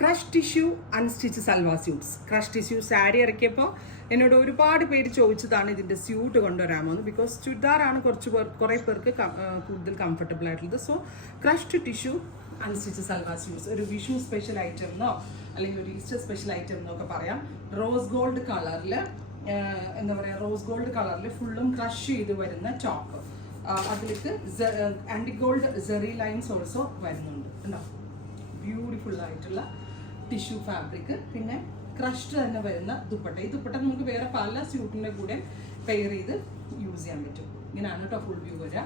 Crush tissue unstitch salwar suits. Crush tissue sari ഇറക്കിയപ്പോൾ എന്നോട് ഒരുപാട് പേര് ചോദിച്ചതാണ് ഇതിൻ്റെ സ്യൂട്ട് കൊണ്ടുവരാമോ. ബിക്കോസ് ചുരിദാറാണ് കുറേ പേർക്ക് കൂടുതൽ കംഫർട്ടബിൾ ആയിട്ടുള്ളത്. So crushed tissue unstitch salwar suits ഒരു വിഷു സ്പെഷ്യൽ ഐറ്റം എന്നോ അല്ലെങ്കിൽ ഒരു ഈസ്റ്റർ സ്പെഷ്യൽ ഐറ്റം എന്നൊക്കെ പറയാം. റോസ് ഗോൾഡ് കളറിൽ എന്താ പറയുക, റോസ് ഗോൾഡ് കളറിൽ ഫുള്ളും ക്രഷ് ചെയ്ത് വരുന്ന ടോപ്പ്. അതിലേക്ക് anti gold zari lines also വരുന്നുണ്ട്. ഉണ്ടോ, ബ്യൂട്ടിഫുൾ ആയിട്ടുള്ള ടിഷ്യൂ ഫാബ്രിക്. പിന്നെ ക്രഷ്ഡ് തന്നെ വരുന്ന ദുപ്പട്ട. ഈ ദുപ്പട്ട നമുക്ക് വേറെ പല സ്യൂട്ടിൻ്റെ കൂടെ പെയർ ചെയ്ത് യൂസ് ചെയ്യാൻ പറ്റും. ഇങ്ങനെയാണ് കേട്ടോ ഫുൾ വ്യൂ വരിക.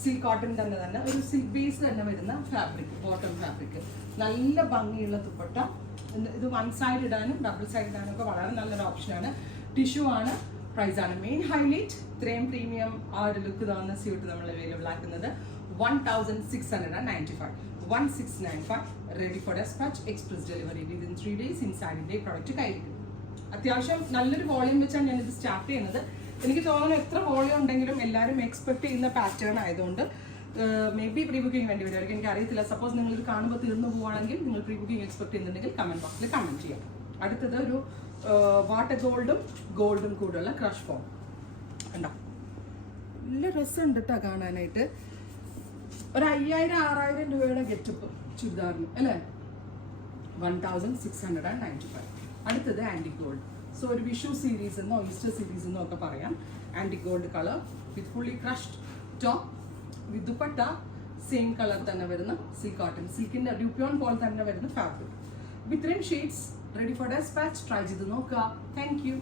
സിൽക്ക് കോട്ടൺ തന്നെ ഒരു സിൽക്ക് ബേസ് തന്നെ വരുന്ന ഫാബ്രിക്, ബോട്ടം ഫാബ്രിക്. നല്ല ഭംഗിയുള്ള ദുപ്പട്ട. ഇത് വൺ സൈഡ് ഇടാനും ഡബിൾ സൈഡ് ഇടാനും ഒക്കെ വളരെ നല്ലൊരു ഓപ്ഷനാണ്. ടിഷ്യൂ ആണ്, പ്രൈസാണ് മെയിൻ ഹൈലൈറ്റ്. ഇത്രയും പ്രീമിയം ആ ഒരു ലുക്ക് തന്ന സ്യൂട്ട് നമ്മൾ അവൈലബിൾ ആക്കുന്നത് 1695. 1695 ready for dispatch, express delivery within 3 days. inside the product കയ്യിരിക്കും. അത്യാവശ്യം നല്ലൊരു വോളിയം വെച്ചാണ് ഞാനിത് സ്റ്റാർട്ട് ചെയ്യുന്നത്. എനിക്ക് തോന്നുന്നു എത്ര വോളിയം ഉണ്ടെങ്കിലും എല്ലാവരും എക്സ്പെക്ട് ചെയ്യുന്ന പാറ്റേൺ ആയതുകൊണ്ട് മേ ബി പ്രീ ബുക്കിംഗ് വേണ്ടി വരുമായിരിക്കും, എനിക്ക് അറിയത്തില്ല. സപ്പോസ് നിങ്ങൾ ഇത് കാണുമ്പോൾ തീർന്നു പോവുകയാണെങ്കിൽ നിങ്ങൾ പ്രീ ബുക്കിംഗ് എക്സ്പെക്ട് ചെയ്യുന്നുണ്ടെങ്കിൽ കമൻറ്റ് ബോക്സിൽ കമൻറ്റ് ചെയ്യാം. അടുത്തത് ഒരു വാട്ടർ ഗോൾഡും കൂടെയുള്ള ക്രഷ് ഫോം. ഉണ്ടോ, നല്ല രസമുണ്ട് കേട്ടോ കാണാനായിട്ട്. ഒരു 5000-6000 രൂപയുടെ ഗെറ്റപ്പ് ചുരിദാറിന് അല്ലേ. 1695. അടുത്തത് ആൻറ്റി ഗോൾഡ്. സോ ഒരു വിഷു സീരീസ് എന്നോ ഈസ്റ്റർ സീരീസ് എന്നോ ഒക്കെ പറയാം. Anti gold colour with fully crushed top with dupatta same colour തന്നെ വരുന്ന സിൽക്ക് കോട്ടൺ, സിൽക്കിന്റെ ഡ്യൂപ്യോൺ പോലെ തന്നെ വരുന്ന ഫാബ്രിക്. ഇത്രയും shades ready for despatch. Try ചെയ്ത് നോക്കുക. Thank U.